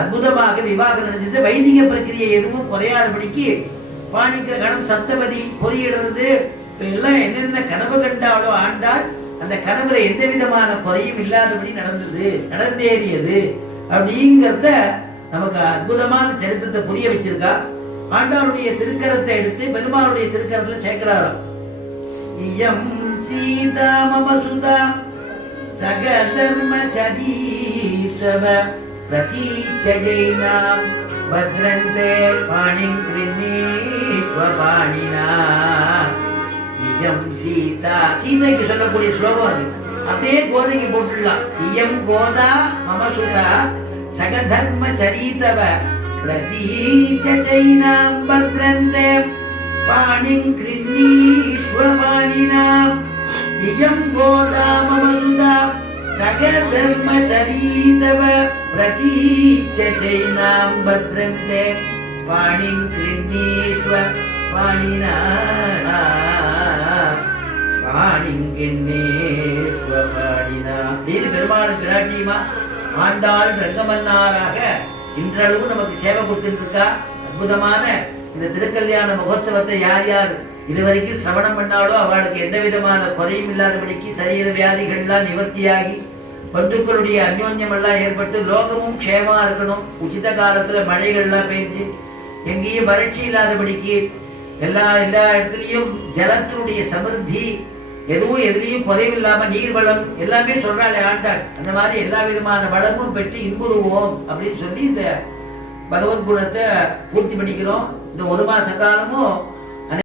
அற்புதமாக விவாகம் நடந்தது. வைதிக பிரக்கிரியை எதுவும் குறையாதபடிக்கு பாணிக்கிற கணம் சப்தபதி பொறியிடுறது. இப்ப எல்லாம் என்னென்ன கனவு கண்டாலோ ஆண்டாள் அந்த கனவுல எந்த விதமான குறையும் இல்லாதபடி நடந்தது, நடந்தேறியது அப்படிங்கிறத நமக்கு அற்புதமான சரித்திரத்தை புரிய வச்சிருக்கா. ஆண்டாளுடைய திருக்கரத்தை எடுத்து பெருமாளுடைய திருக்கரத்துல சேர்க்கிறாராம். இயம் சீதா மமசுதா சகதர்மசரீசவ பிரதீச்சைனாம் பத்ரந்தே பாணிங் கிருணீஸ்வபாணினா. இயம் சீதா, சீதைக்கு சொல்லக்கூடிய ஸ்லோகம் அது. அப்படியே கோதைக்கு போட்டுடலாம். இயம் கோதா மமசுதா சகதர்மசரீதவ பிரதீச்சைனாம் பத்ரந்தே பாணிங் கிருணீஸ்வபாணினா. இயம் கோதா மமசுதா சகதர்மசரீதவ பிரதீச்சைனாம் பத்ரந்தே பாணிங் கிருணீஸ்வபாணினா. பாணிங் கிருணீஸ்வபாணினா அப்படின்னு பெருமாள் பிராட்டியுமா ஆண்டாள் ரங்கமன்னாராக இன்றளவு நமக்கு சேவை கொடுத்துட்டு இருக்கா. அற்புதமான இந்த திருக்கல்யாண மகோத்சவத்தை யார் யார் இதுவரைக்கும் சிரவணம் பண்ணாலோ அவளுக்கு எந்த விதமான குறையும் இல்லாதபடிக்கு சரீர வியாதிகள்லாம் நிவர்த்தியாகி பந்துக்களுடைய அந்யோன்யம் எல்லாம் ஏற்பட்டு லோகமும் க்ஷேமா இருக்கணும். உச்சித காலத்துல மழைகள்லாம் பெய்ஞ்சு எங்கேயும் வறட்சி இல்லாதபடிக்கு எல்லா இடத்துலையும் ஜலத்தினுடைய சமிருத்தி, எதுவும் எதுலையும் குறைவில்லாம நீர்வளம் எல்லாமே சொல்றாளே ஆண்டாள். அந்த மாதிரி எல்லா விதமான வளமும் பெற்று இன்புறுவோம் அப்படின்னு சொல்லி இந்த பகவத் குணத்தை பூர்த்தி பண்ணிக்கிறோம். இந்த ஒரு மாச காலமும்